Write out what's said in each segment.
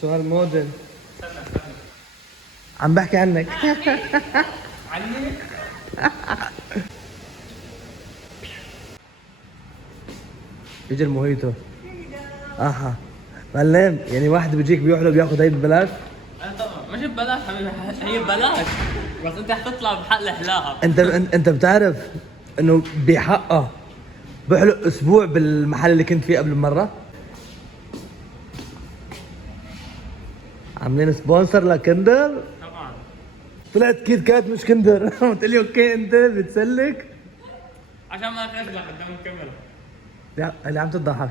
سؤال موديل. عم بحكي عنك. عني؟ يجي الموهيتو. اها معلم، يعني واحد بيجيك بيحلب بياخذ هي ببلاش؟ مش ببلاش حبيبي، هي ببلاش بس انت حتطلع بحق لحلاها. انت بتعرف انه بحقه بحلق اسبوع بالمحل اللي كنت فيه قبل المره. عاملين سبونسر لكندر. طبعا طلعت كيت كات مش كندر. قلت لي اوكي انت بتسلك عشان ما اخجلك قدام الكاميرا. لا اللي عم تضحك.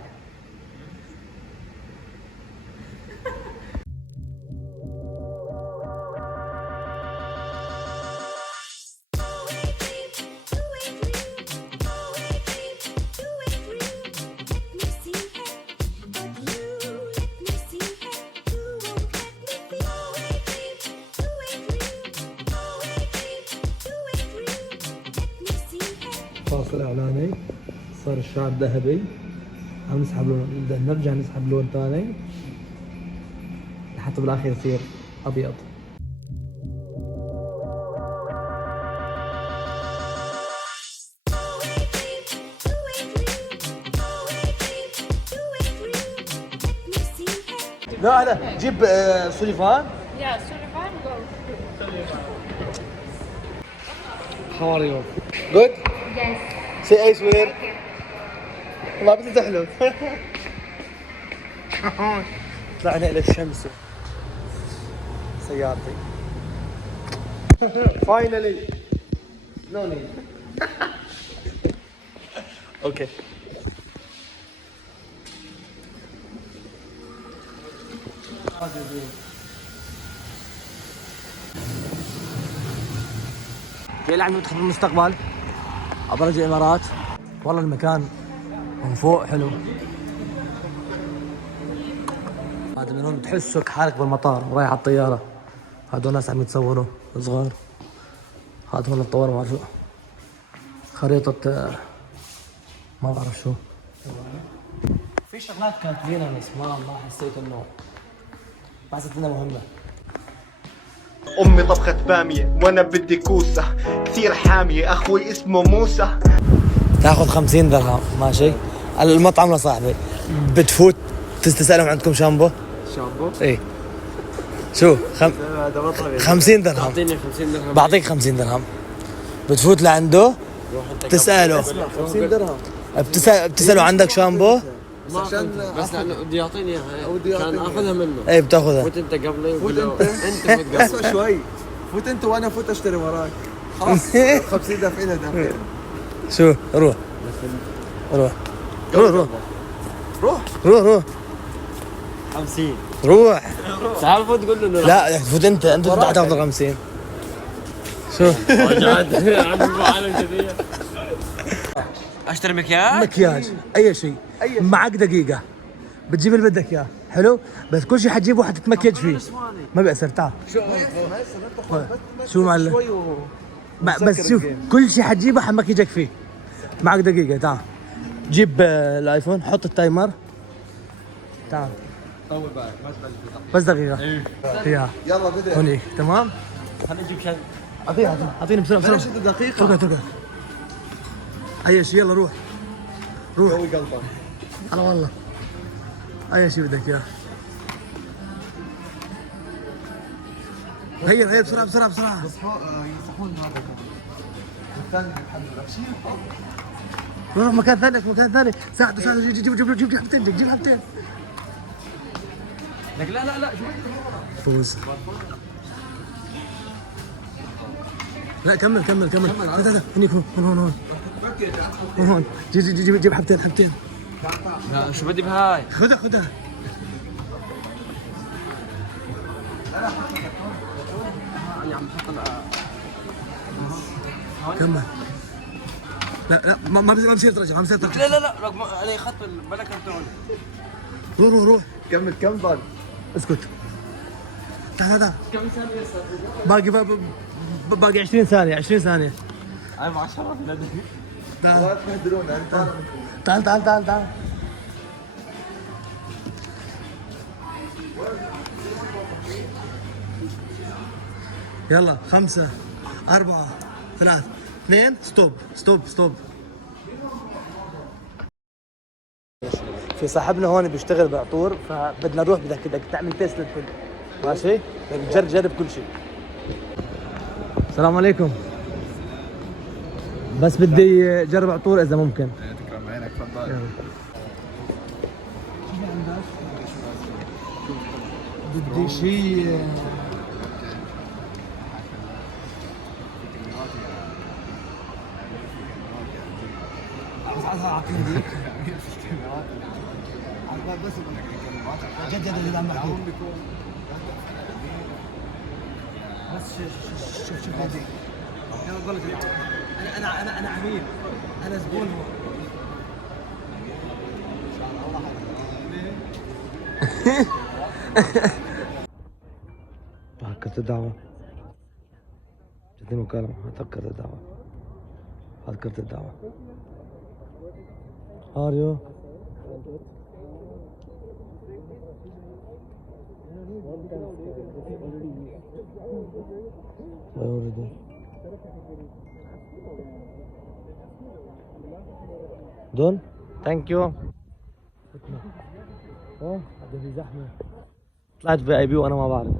فاصل اعلاني صار الشعر ذهبي، عم نسحب لون، بدنا نرجع نسحب لون ثاني لحتى بالاخير يصير ابيض. لا هذا جيب سوليفان. Yeah, Sullivan, go. How are you? Good? Yes. Say I swear. والله بدي تحلو. طلعنا إلى الشمس. سيارتي. Finally. No need. Okay. جاي عم ندخل المستقبل أبرج الإمارات. والله المكان من فوق حلو. هذا من هون بتحسك حالك بالمطار رايح على الطيارة. هذول ناس عم يتصوروا صغار. هذا هون الطوار ما بعرف شو. خريطة ما بعرف شو. في شغلات كانت فينا بس ما حسيت انه ما حسيت انها مهمة. أمي طبخت بامية وأنا بدي كوسة كثير حامية، أخوي اسمه موسى. تاخذ 50 درهم ماشي. المطعم لصاحبي بتفوت تسألهم عندكم شامبو؟ شامبو؟ ايه شو 50 درهم. اعطيني 50 درهم. بعطيك 50 درهم. بتفوت لعنده تسأله 50 درهم. بتسأله عندك شامبو؟ عشان بس لانه بده يعطيني اياها عشان اخذها منه. ايه بتاخذها. فوت انت قبلي. فوت انت انت فوت قبلي. اسمع شوي، فوت انت وانا فوت اشتري وراك. خلاص 50 دافعينها دافعين. شو روح روح روح روح روح روح روح 50. روح. تعال فوت قول له لا فوت انت تاخذ 50. شو اشتري مكياج؟ مكياج اي شيء معك دقيقة بتجيب اللي بدك اياه حلو، بس كل شيء حتجيبه حتتمكيج فيه ما بيأثر. تعال شو معلم بس شوف كل شيء حتجيبه حمكيجك فيه. معك دقيقة تعال جيب الايفون حط التايمر. تعال طول بالك ما تبلش. بس دقيقة. يا يلا بدأ. هونيك تمام. خلينا نجيب شيء. اعطيني بسرعة بلاش بسرعة. انت دقيقة. تركها اي شيء يلا روح روح. قوي قلبك. على والله اي شيء بدك اياه. غير بسرعة بسرعة بسرعة. يصحون هذا كمان. والثاني الحمد لله شيل. روح مكان ثاني في مكان ثاني. ساعده ساعده جيب حبتين جيب حبتين. لك لا لا لا شو فوز. لا كمل كمل كمل. لا هنيك هون هون جيب حبتين. لا شو بدي بهاي؟ خذها كمل. لا ما بصير ترجع لا لا لا علي خط بلا كرتون. روح كمل كم ضل؟ اسكت. تعال كم ثانية باقي 20 ثانية 20 ثانية. انا مع شرف لدي. لا تبهدلونا. تعال يلا 5 4 3 2 ستوب ستوب ستوب. في صاحبنا هون بيشتغل بعطور، فبدنا نروح بدك تعمل تيست للكل. ماشي؟ بدك تجرب كل شيء. السلام عليكم. بس بدي اجرب عطور اذا ممكن. تكرم عينك تفضل. بدي شيء جد اللي عم بحكي. بس شوف هذيك. انا بقول لك انا عميل، انا زبون هون. فكرت الدعوة جدي مكالمة. فكرت الدعوة فكرت الدعوة. هاريو دون ثانك يو. هذا في زحمة. طلعت في اي بي وانا ما بعرف.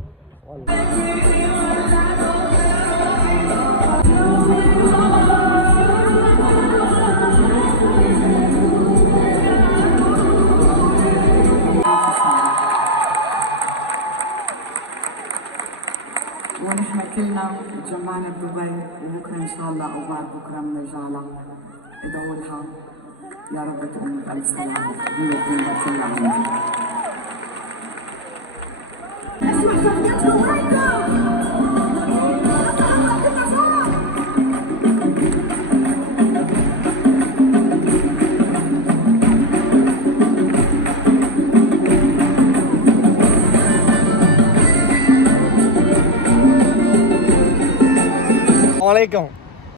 ونحن كلنا تجمعنا بدبي، وبكره ان شاء الله او بعد بكره بنرجع لها. ادعوا لها يا رب تقوم بألف سلامة. هي الدنيا كلها عندي. السلام عليكم.